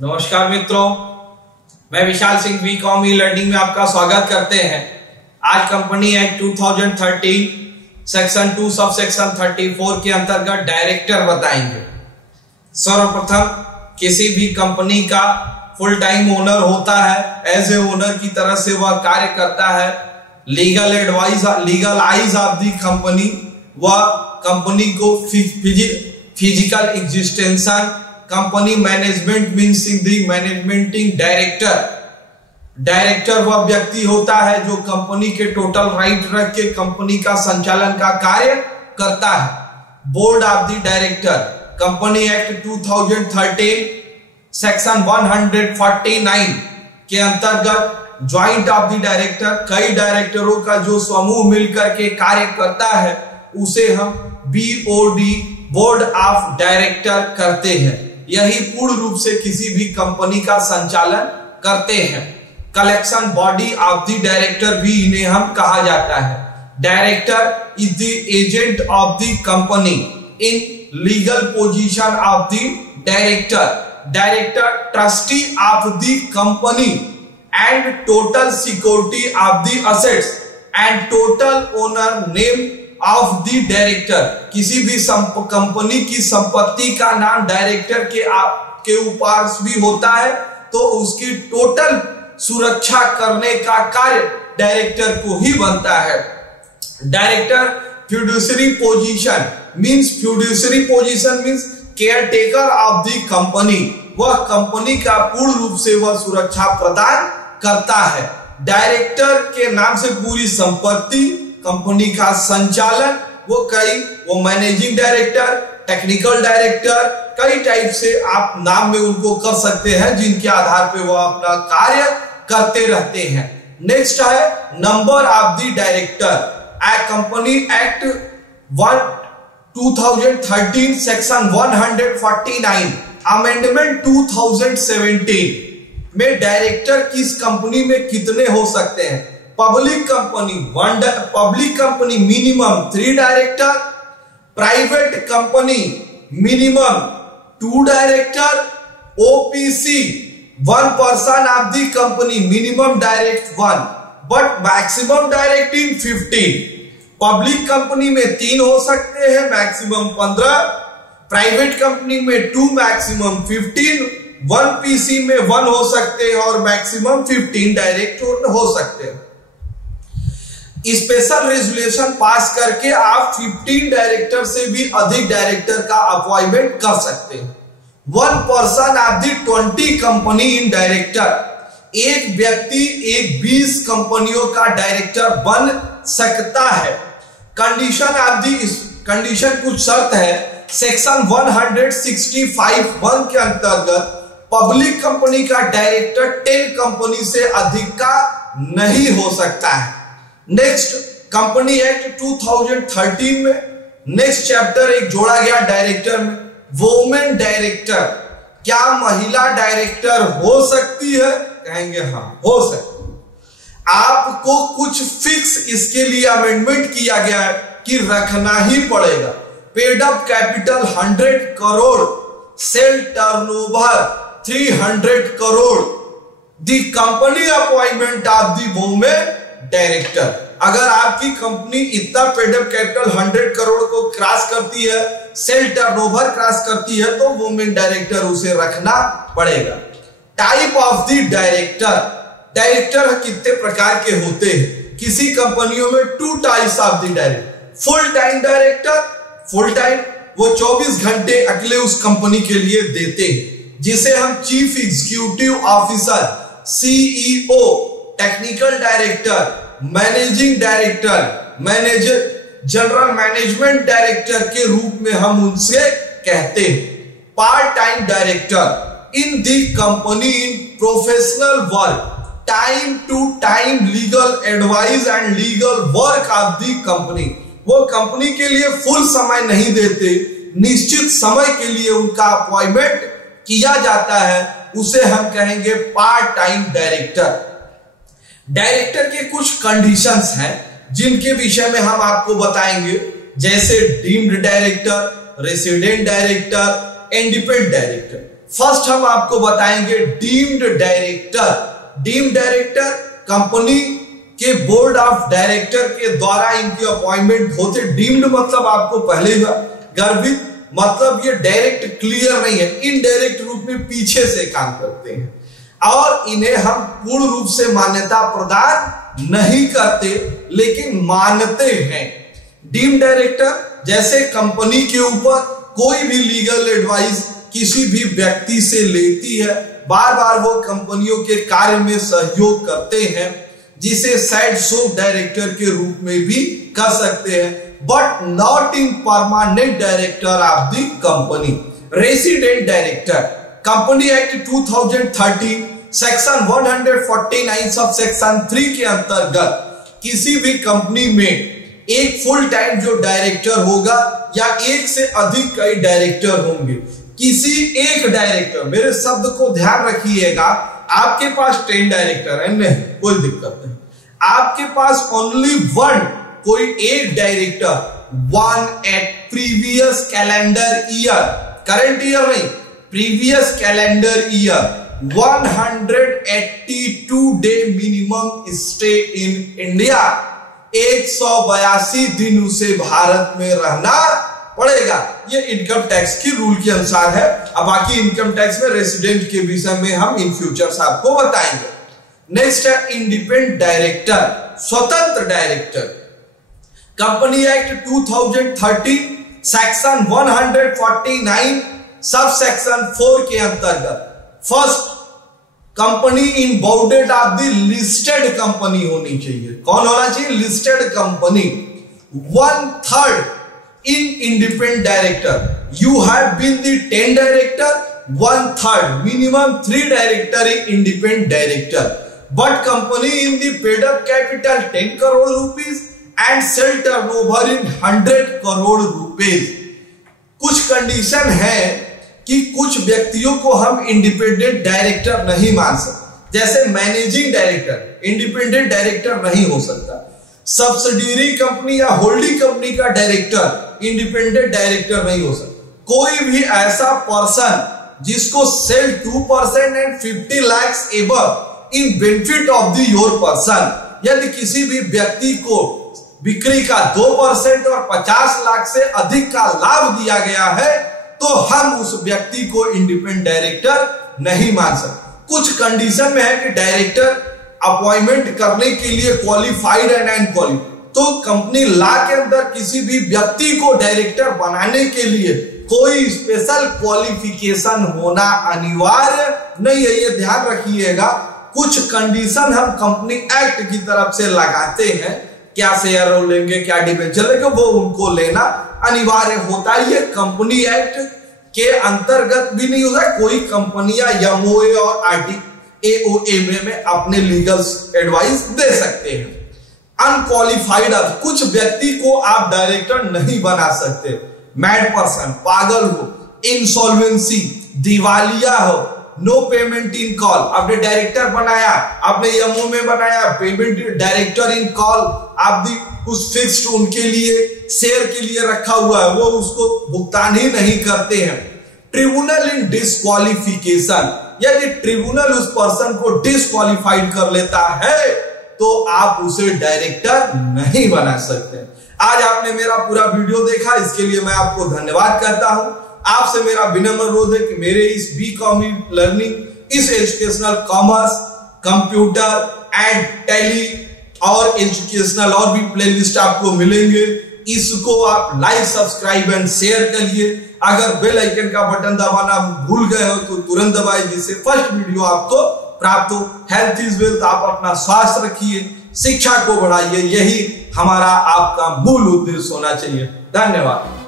नमस्कार मित्रों, मैं Vishal Singh BCom e learning में आपका स्वागत करते हैं। आज company act 2013 section 2 sub section 34 के अंतर्गत डायरेक्टर बताएंगे। सर्वप्रथम, किसी भी कंपनी का फुल टाइम ओनर होता है। एज ए ओनर की तरह से वह कार्य करता है। Legal eyes of the company, वह कंपनी को physical existence, company management means in the managing director वह व्यक्ति होता है जो कंपनी के टोटल राइट रख के कंपनी का संचालन का कार्य करता है। Board of the director, company act 2013 section 149 के अंतर्गत ज्वाइंट ऑफ द डायरेक्टर, कई डायरेक्टरों का जो समूह मिलकर के कार्य करता है उसे हम बीओडी बोर्ड ऑफ डायरेक्टर करते हैं। यही पूर्ण रूप से किसी भी कंपनी का संचालन करते हैं। Collection body of the director भी इन्हें हम कहा जाता है। Director is the agent of the company in legal position of the director trustee of the company and total security of the assets and total owner name of the director. किसी भी company की संपत्ति का नाम director के ऊपर भी होता है तो उसकी टोटल सुरक्षा करने का कार्य डायरेक्टर को ही बनता है। Director fiduciary position means care taker of the company, वह कंपनी का पूर्ण रूप से वह सुरक्षा प्रदान करता है। डायरेक्टर के नाम से पूरी संपत्ति, कंपनी का संचालन, वो मैनेजिंग डायरेक्टर, टेक्निकल डायरेक्टर, कई टाइप से आप नाम में उनको कर सकते हैं जिनके आधार पे वो अपना कार्य करते रहते हैं। नेक्स्ट है number of the director. Company act 2013 section 149 amendment 2017 में डायरेक्टर किस कंपनी में कितने हो सकते हैं? Public company minimum 3 director, private company minimum 2 director, OPC 1 person of the company minimum direct 1 but maximum directing 15। Public company में 3 हो सकते हैं, मैक्सिमम 15, प्राइवेट कंपनी में 2 मैक्सिमम 15, 1 पीसी में 1 हो सकते हैं और मैक्सिमम 15 डायरेक्ट हो सकते हैं। स्पेशल रेजुलेशन पास करके आप 15 डायरेक्टर से भी अधिक डायरेक्टर का अपॉइंटमेंट कर सकते हैं। 1 person of the 20 company in director, एक व्यक्ति 20 कंपनियों का डायरेक्टर बन सकता है। कंडीशन कुछ शर्त है। सेक्शन 165(1) के अंतर्गत पब्लिक कंपनी का डायरेक्टर 10 कंपनी से अधिक का नहीं हो सकता है। नेक्स्ट, कंपनी एक्ट 2013 में नेक्स्ट चैप्टर एक जोड़ा गया डायरेक्टर में, वुमेन डायरेक्टर। क्या महिला डायरेक्टर हो सकती है? कहेंगे हाँ, हो सकती है। आपको कुछ फिक्स इसके लिए अमेंडमेंट किया गया है कि रखना ही पड़ेगा। Paid up capital 100 crore, sale turnover 300 crore, the company appointment of the women director. अगर आपकी कंपनी इतना पेड अप कैपिटल 100 करोड़ को क्रॉस करती है, सेल टर्नओवर क्रॉस करती है, तो वुमेन डायरेक्टर उसे रखना पड़ेगा। टाइप ऑफ द डायरेक्टर कितने प्रकार के होते हैं? किसी कंपनियों में 2 types of the director. Full time director, full time वो 24 घंटे अकेले उस कंपनी के लिए देते हैं, जिसे हम chief executive officer, CEO, technical director, managing director, general management director के रूप में हम उनसे कहते हैं। Part time director in the company in professional work, time to time legal advice and legal work of the company. वो company के लिए फुल समय नहीं देते, निश्चित समय के लिए उनका अपॉइंटमेंट किया जाता है, उसे हम कहेंगे पार्ट टाइम डायरेक्टर। डायरेक्टर के कुछ कंडीशंस हैं जिनके विषय में हम आपको बताएंगे, जैसे deemed director, resident director, independent director. First हम आपको बताएंगे deemed director. Deemed director company के बोर्ड ऑफ डायरेक्टर के द्वारा इनकी अपॉइंटमेंट होते। डीम्ड मतलब आपको पहले गर्भित, मतलब ये डायरेक्ट क्लियर नहीं है, इनडायरेक्ट रूप में पीछे से काम करते हैं और इन्हें हम पूर्ण रूप से मान्यता प्रदान नहीं करते लेकिन मानते हैं। डीम्ड डायरेक्टर जैसे कंपनी के ऊपर कोई भी लीगल एडवाइस किसी भी व्यक्ति से लेती है, बार बार वो कंपनियों के कार्य में सहयोग करते हैं, जिसे साइड शॉप डायरेक्टर के रूप में भी कर सकते हैं, but not in permanent director of the company. Resident director, company act 2013 section 149 sub section 3 के अंतर्गत किसी भी कंपनी में एक फुल टाइम जो डायरेक्टर होगा या एक से अधिक कई डायरेक्टर होंगे। किसी एक डायरेक्टर, मेरे शब्द को ध्यान रखिएगा, आपके पास 10 डायरेक्टर है, नहीं कोई दिक्कत नहीं, आपके पास ओनली वन, कोई एक director one at previous calendar year, current year नहीं, previous calendar year 182 day minimum stay in India, 182 दिन उसे भारत में रहना पड़ेगा। ये इनकम टैक्स की रूल के अनुसार है। अब बाकी इनकम टैक्स में रेसिडेंट के विषय में हम इन फ्यूचर्स आपको बताएंगे। नेक्स्ट है इंडिपेंडेंट डायरेक्टर, स्वतंत्र director. Company act 2013 section 149 sub section 4 के अंतर्गत first company in bounded of the listed company होनी चाहिए। कौन होना चाहिए? Listed company. 1/3 in independent director, you have been the 10 director, 1/3 minimum 3 director in independent director, but company in the paid up capital 10 crore rupees and sell turnover in 100 crore rupees। कुछ condition है कि कुछ व्यक्तियों को हम independent director नहीं मान सकते, जैसे मैनेजिंग डायरेक्टर इंडिपेंडेंट डायरेक्टर नहीं हो सकता, सब्सिडियरी कंपनी या होल्डिंग कंपनी का डायरेक्टर इंडिपेंडेंट डायरेक्टर नहीं हो सकता। कोई भी ऐसा पर्सन जिसको sale 2% and 50 lakhs above in benefit of the your person, यदि किसी भी व्यक्ति को बिक्री का 2% और 50 लाख से अधिक का लाभ दिया गया है तो हम उस व्यक्ति को इंडिपेंडेंट डायरेक्टर नहीं मान सकते। कुछ कंडीशन में है कि डायरेक्टर अपॉइंटमेंट करने के लिए क्वालिफाइड एंड अनक्वालिफाइड, तो कंपनी लॉ के अंदर किसी भी व्यक्ति को डायरेक्टर बनाने के लिए कोई स्पेशल क्वालिफिकेशन होना अनिवार्य नहीं है, ये ध्यान रखिएगा। कुछ कंडीशन हम कंपनी एक्ट की तरफ से लगाते हैं, क्या शेयर लेंगे, क्या डिबेंचर लेंगे, वो उनको लेना अनिवार्य होता है। ये कंपनी एक्ट के अंतर्गत भी नहीं होता। कोई कंपनियां एमओए और AOA में अपने लीगल एडवाइस दे सकते हैं। अनक्वालिफाइड, कुछ व्यक्ति को आप डायरेक्टर नहीं बना सकते। मैड पर्सन, पागल हो, इंसॉल्वेंसी, दिवालिया हो, नो पेमेंट इन कॉल, आपने डायरेक्टर बनाया, आपने एमओ में बनाया, पेमेंट डायरेक्टर इन कॉल, आप उस फिक्स्ड उनके लिए शेयर के लिए रखा हुआ है, वो उसको भुगतान ही नहीं करते हैं। ट्रिब्यूनल इन डिस्क्वालिफिकेशन, यदि ट्रिब्यूनल उस पर्सन को डिस्क्वालिफाइड कर लेता है तो आप उसे डायरेक्टर नहीं बना सकते। आज आपने मेरा पूरा वीडियो देखा, इसके लिए मैं आपको धन्यवाद करता हूं। आपसे मेरा विनम्र अनुरोध है कि मेरे इस BCom लर्निंग, इस educational commerce, computer and Tally और एजुकेशनल और भी प्लेलिस्ट आपको मिलेंगे, इसको आप लाइक, सब्सक्राइब एंड शेयर करिए। अगर बेल आइकन का बटन दबाना भूल गए हो तो तुरंत दबाइए, जिससे फर्स्ट वीडियो आपको प्राप्त हो। हेल्थ इज वेल्थ, आप अपना स्वास्थ्य रखिए, शिक्षा को बढ़ाइए, यही हमारा आपका मूल उद्देश्य होना चाहिए। धन्यवाद।